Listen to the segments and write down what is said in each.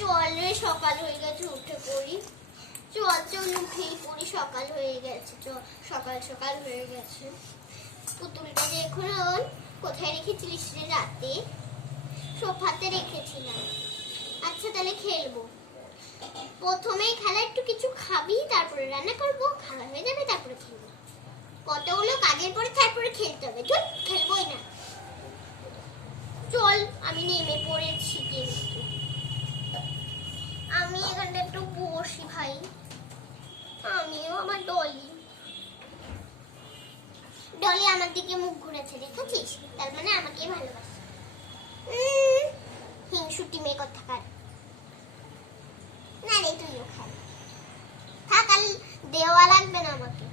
চল রে, সকাল হয়ে গেছে, উঠে পড়ি। চল চল উঠেই পড়ি, সকাল হয়ে গেছে। সকাল সকাল হয়ে গেছে। পুতুলটা যে এখন কোথায় রেখেছিলিস রে? রাতে সোফাতে রেখেছিলাম। আচ্ছা তাহলে খেলবো। প্রথমেই খেলা, একটু কিছু খাবি, তারপরে রান্না করবো, খাওয়া হয়ে যাবে, তারপরে খেলবো। কতগুলো কাজের পরে তারপরে খেলতে হবে। চল, খেলবোই না। চল, আমি নেমে পড়েছি কিন্তু। আমি এখানটা একটু বসি ভাই। আমিও আমার ডলি আমার দিকে মুখ ঘুরেছে, দেখেছিস? তার মানে আমাকে ভালোবাসে। হিংসুটি মেয়ে কোথাকার। না রে, তুইও খাই। থাক, আর দেওয়া লাগবে না আমাকে।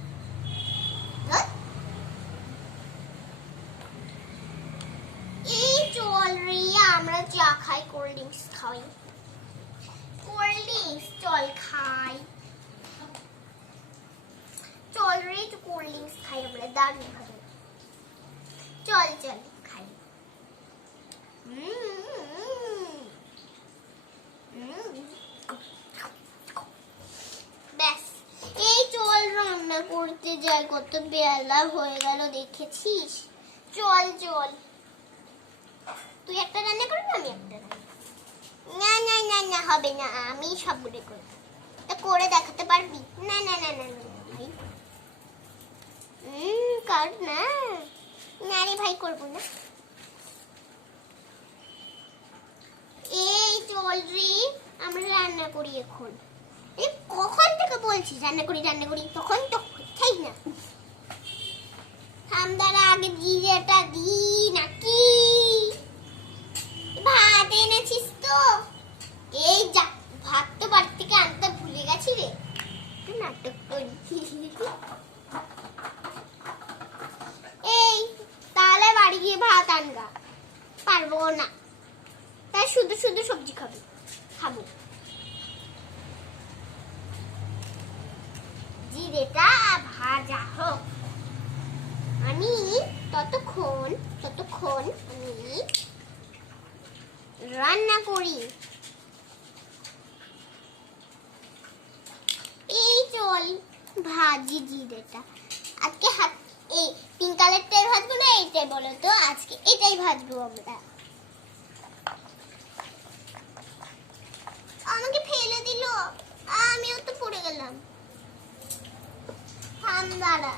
এই চল রে, আমরা চা খাই, কোল্ড ড্রিঙ্কস খাই। কোল্ড ড্রিঙ্কস চল খাই। চল রে, একটু কোল্ড ড্রিঙ্কস খাই আমরা, দারুণ ভাবে। চল চল খাই। ব্যাস, এই চল রান্না করতে যাই। কত বেলা হয়ে গেল দেখেছিস? চল চল, তুই একটা রান্না করবি, আমি একটা রান্না। না না না না, হবে না, আমি সবগুলো করবো। তা করে দেখাতে পারবি? না না না না না ভাই, কর না। না রে ভাই, করবো না। এই চল রে, আমরা রান্না করি এখন। এই কখন থেকে বলছিস রান্না করি রান্না করি, তখন তো হচ্ছেই না। থামদারা, আগে জিরেটা দি নাকি? ভাত এনেছিস তো? এই যা, ভাত তো বাড়ি থেকে আনতে ভুলে গেছি রে। নাটক করি। এই তাহলে বাড়ি গিয়ে ভাত আনগা। পারবো না, তাই শুধু শুধু সবজি খাবো। জিরেটা ভাজা হোক, আমি ততক্ষণ আমি রান্না করি। এই চল ভাজি জিরেটা। আজকে এই পিঙ্ক কালারটাই ভাজবো না এইটাই বলো তো? আজকে এটাই ভাজবো আমরা। আমাকে ফেলে দিল, আমিও তো পড়ে গেলাম। থাম দাঁড়া,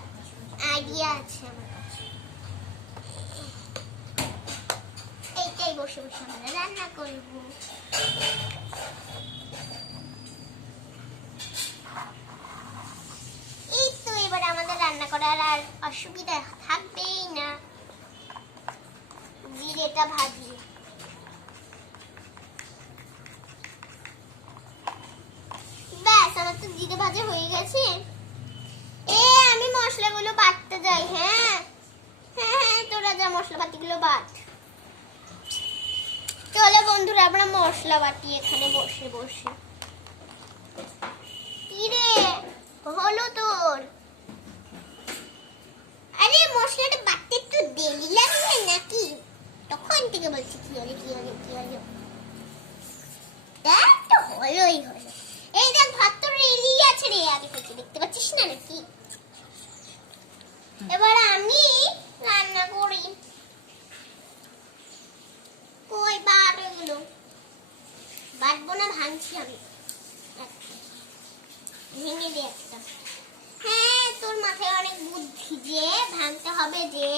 আইডিয়া আছে আমার কাছে। এইটাই বসে বসে আমরা রান্না করবো। এই তো এবার আমাদের রান্না করার আর অসুবিধা থাকবেই না। জিরেটা ভাজি। ব্যাস, আমার তো জিরে ভাজা হয়ে গেছে। আমি মশলাগুলো বাটতে যাই। হ্যাঁ হ্যাঁ হ্যাঁ, তোরা যা মশলাপাতিগুলো বাট। চলো বন্ধুরা, আমরা মশলা বাটি এখানে বসে বসে। কি রে হলো তোর? আরে মশলাটা বাটতে একটু দেরি লাগবে নাকি? তখন থেকে বলছি কি হলো কি হলো কি হলো। দেখ তো, হলোই হলো। এই দেখ, ভাত তো রেডি আছে রে, আগে থেকে দেখতে পাচ্ছিস না নাকি? এবার আমি রান্না করি। কই বাট এগুলো? বাটবো না, ভাঙছি আমি। ভেঙে দে একটা। হ্যাঁ, তোর মাথায় অনেক বুদ্ধি যে ভাঙতে হবে, যে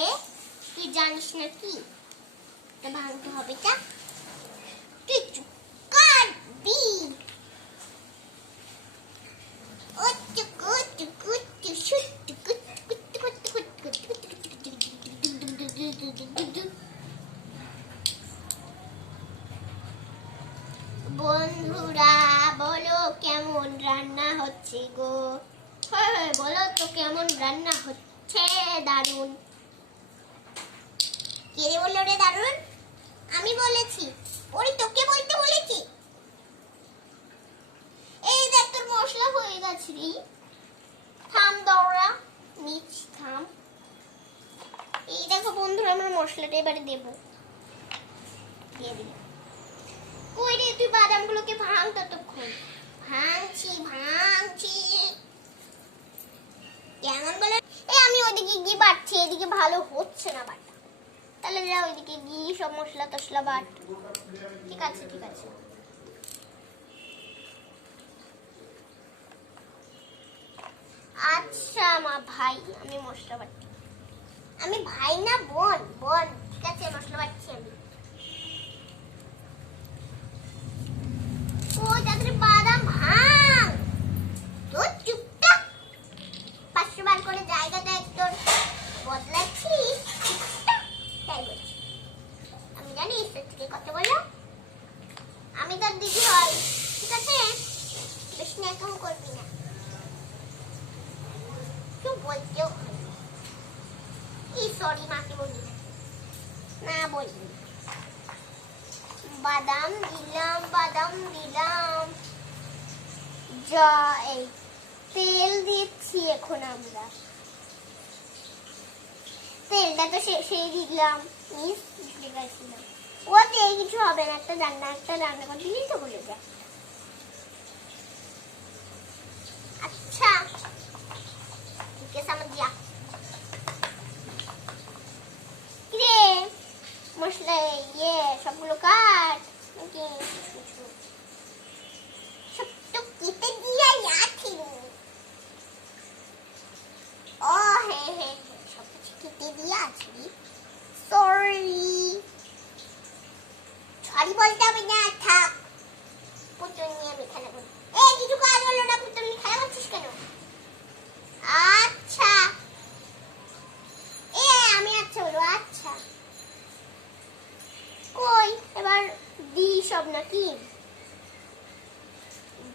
তুই জানিস না কি ভাঙতে হবে। তা তুই চুপ করবি? বন্ধুরা বলো কেমন রান্না হচ্ছে গো? হ্যাঁ বলো তো কেমন রান্না হচ্ছে। দারুণ। কে বললো রে দারুণ? আমি বলেছি? ওই তোকে বলতে বলেছি। এই দেখ, তোর মশলা হয়ে গেছে রে। থাম দৌড়া, নিচ থাম। এই দেখো বন্ধুরা, আমরা মশলাটা এবারে দেবো। দিয়ে দিই। কই রে তুই বাদাম উপাদানগুলোকে ভাঙ ততক্ষণ। ভাঙছি কেমন বলে? আমি ওইদিকে গিয়ে বাটছি, এদিকে ভালো হচ্ছে না বাটা। তাহলে যা ওইদিকে গিয়ে সব মশলা টসলা বাট। ঠিক আছে। আচ্ছা মা ভাই, আমি মশলা বাটছি। আমি ভাই না বোন। ঠিক আছে, মশলা বাটছি আমি। ও তাড়াতাড়ি বাদাম ভাঙ। তো চুপচাপ 500 বার করে জায়গাটা একটু বদলাচ্ছিস। তাই বলছি, আমি জানি ঈশ্বর থেকে কথা বলো। আমি তোর দিদি হই, ঠিক আছে? বেশি ন্যাকাম করবি না। তুই বলতেও কি সরি মাকে বলি না বলি। বাদাম দিলাম। যা, এই তেল দিচ্ছি এখন আমরা। তেলটা তো শেষেই দিলাম, ভুলে গেছিলাম। ওতে কিছু হবে না, একটা রান্না করে দিলেই তো বলে যায়। আচ্ছা ঠিক আছে, আমার দিয়া কিরে মশলা সবগুলো কাট নাকি সব তো কেটে দিয়া আছি। ও হ্যাঁ সব কিছু কেটে দিয়া আছি। সরি বলতে হবে না, থাক। পুতুল নিয়ে আমি খেলা করি। কিছু কাজ হলো না, পুতুল নিয়ে খেলা করছিস কেন? আচ্ছা আমি আচ্ছা বলো। আচ্ছা কই এবার দি সব নাকি?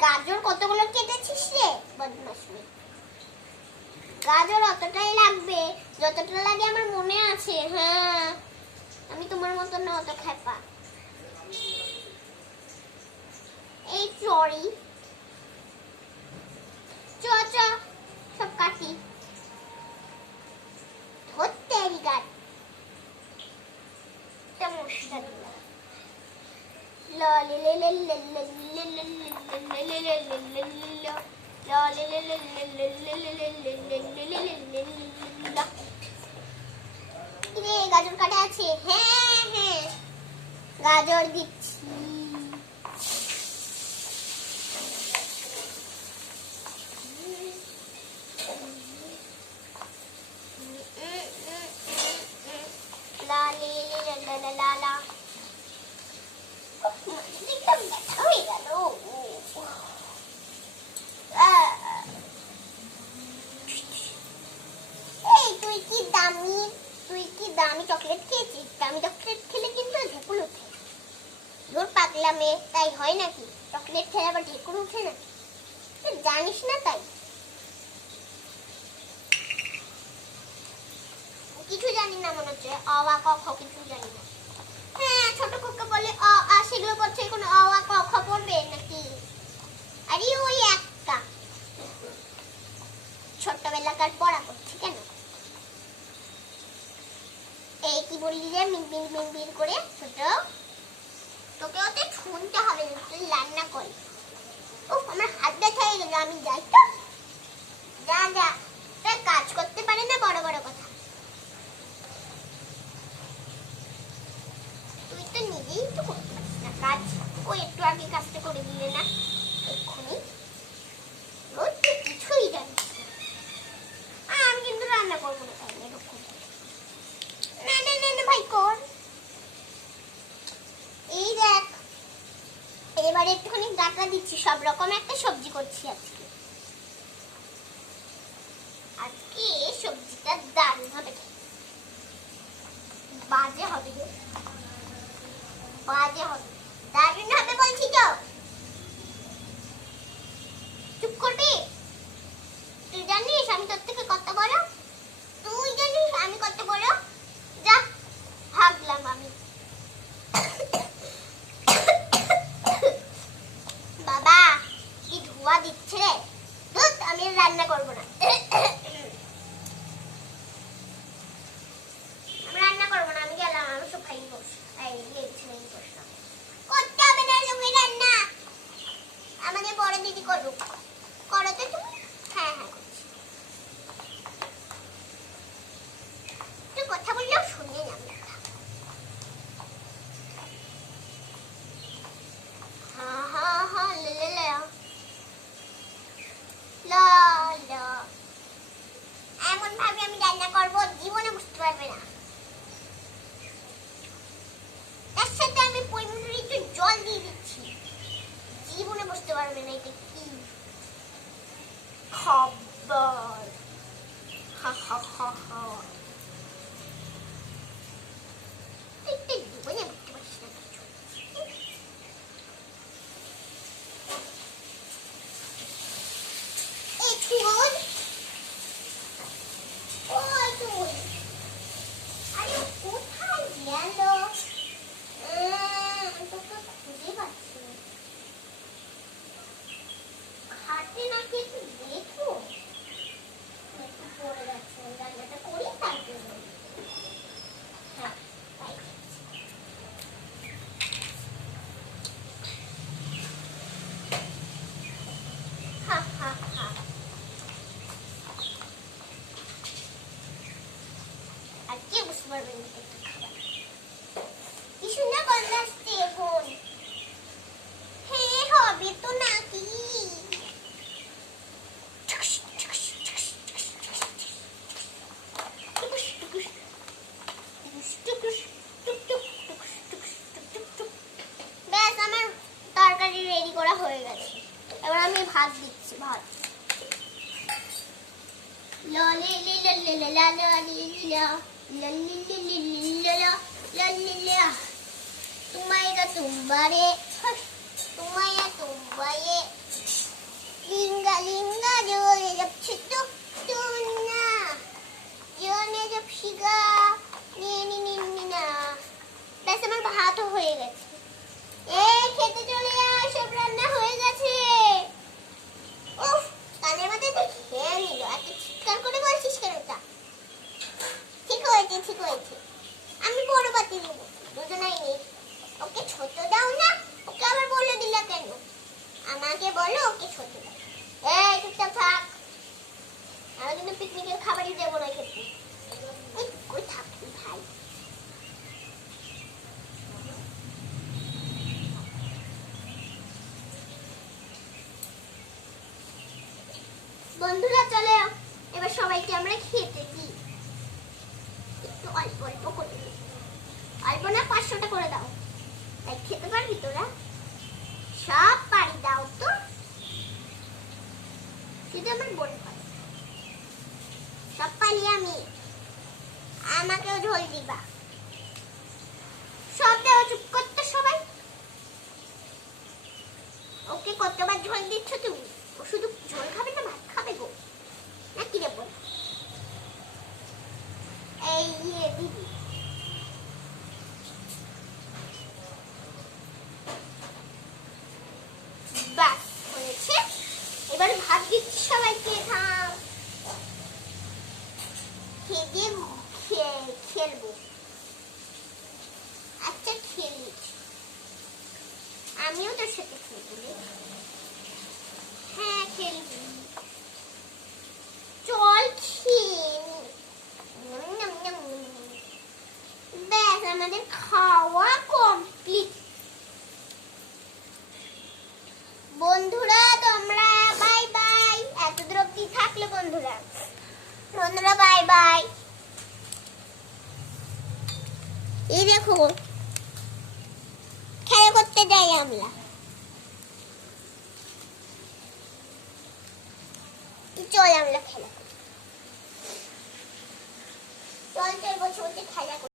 গাজর কতগুলো কেটেছিস রে বদমাশ মেয়ে? গাজর অতটাই লাগবে যতটা লাগে আমার মনে আছে। হ্যাঁ, আমি তোমার মতো না অত খেপা। এই সরি চ সব কাটি ধরতে গাছ মশলা দিলাম। গাজর কাটা আছে। হ্যাঁ গাজর দিচ্ছি। তুই কি দামি চকলেট খেয়েছিস? দামি চকলেট খেলে কিন্তু ঢেকুর ওঠে। তোর পাগলা মেয়ে, তাই হয় নাকি? চকলেট খেলে আবার ঢেকুর ওঠে না? তুই জানিস না তাই? কিছু জানি না মনে হচ্ছে। অ আ ক খ কিছু জানি না। হ্যাঁ, ছোট খোকা বলে অ আ সেগুলো পড়ছে, কোনো অ আ ক খ পড়বে নাকি? আরে ওই একটা ছোটবেলাকার পড়া করছি কেন? এই কি বললি যে মিন করে? ছোট তোকে ওতে শুনতে হবে না, তুই রান্না কর। আমার হাত ব্যথা হয়ে গেল, আমি যাই তো। যা তাই কাজ করতে পারে না বড় বড় কথা। তুই তো নিজেই তো করতে পারিস না কাজ। একটু আগে কাজটা করে দিলে না এক্ষুনি। কিছুই জানিস না। আমি কিন্তু রান্না করবো না তাহলে এরকম। না ভাই কর। এই দেখ, এবারে একটুখানি ডাটা দিচ্ছি। সব রকম একটা সবজি করছি আজকে সবজিটা দারুণ হবে, বাজে হবে দারুণ হবে বলছি তো। চুপ করবি? তুই জানিস আমি তোর থেকে কত বড়? তুই জানিস আমি কত বড়? যা ভাবলাম আমি। বাবা কি ধোঁয়া দিচ্ছে রে। আমি রান্না করবো না। আমি গেলাম। আমি সব খাই বসলাম। করতে হবে না এটা কি খাবার? হা হা হা হা। এই জীবনে বুঝতে পারছি না কিছু। এই চুল, ও চুল, আরে কোথায় গেল? তোকে খুঁজে পাচ্ছি না। হাতে নাকি একটু দেখো, একটু পড়ে যাচ্ছে, রান্নাটা করি তার জন্য। হ্যাঁ, তাই। হা হা হা। আর কে বুঝতে পারবে না এটা কি খাবার? কি সুন্দর গন্ধ আসছে এখন। হ্যাঁ, হবে তো নাকি? ব্যাস, আমার তরকারি রেডি করা হয়ে গেছে। এবার আমি ভাত দিচ্ছি। ভাত तुम्हारा तुम्बारे तुम्हारा तुम्बारे लिंगा लिंगा जोरे जब छिटू तुमना जोने जब शिगा नी नी नी ना। ব্যাস আমার ভাত হয়ে গেছে। এই খেতে চলে আয়, সব রান্না হয়ে গেছে। উফ, কানের মধ্যে তো খেয়ে নিল। এত চিৎকার করে বলছিস কেন? তা ঠিক হয়েছে, ঠিক হয়েছে। আমি বড় বাটি নেব, দুজনাই নেই। ওকে ছোট দাও না, ওকে আবার বলে দিলা কেন? আমাকে বলো ওকে ছোট দাও। এই চুপচাপ থাক, আমি কিন্তু পিকনিকের খাবারই দেবো না খেতে। এই কই থাকবি ভাই? বন্ধুরা চলে এবার সবাইকে আমরা খেতে দিই। একটু অল্প অল্প করে দিই, অল্প না 500টা করে দাও। তাই খেতে পারবি তোরা? সব পারি, দাও তো। শুধু আমার বোন পারে, সব পারি আমি। আমাকেও ঝোল দিবা। সব দেওয়া, চুপ করতে সবাই। ওকে কতবার ঝোল দিচ্ছ তুমি? ও শুধু ঝোল খাবে না ভাত খাবে গো? না কি রে বোন? এই দিদি, বাস হয়েছে। এবার ভাত দিচ্ছি সবাইকে। থাম, খেয়ে খেলবো। আচ্ছা খেলিস, আমিও তোর সাথে খেলবো। হ্যাঁ খেলবি, চল খেয়ে নি। ব্যাস আমাদের খাওয়া কমপ্লিট। বন্ধুরা তোমরা বাই বাই। এত দূর অব্দি থাকলে বন্ধুরা বাই বাই। এই দেখো খেলা করতে যাই আমরা। চল আমরা খেলা করি। চল বসে বসে খেলা করি।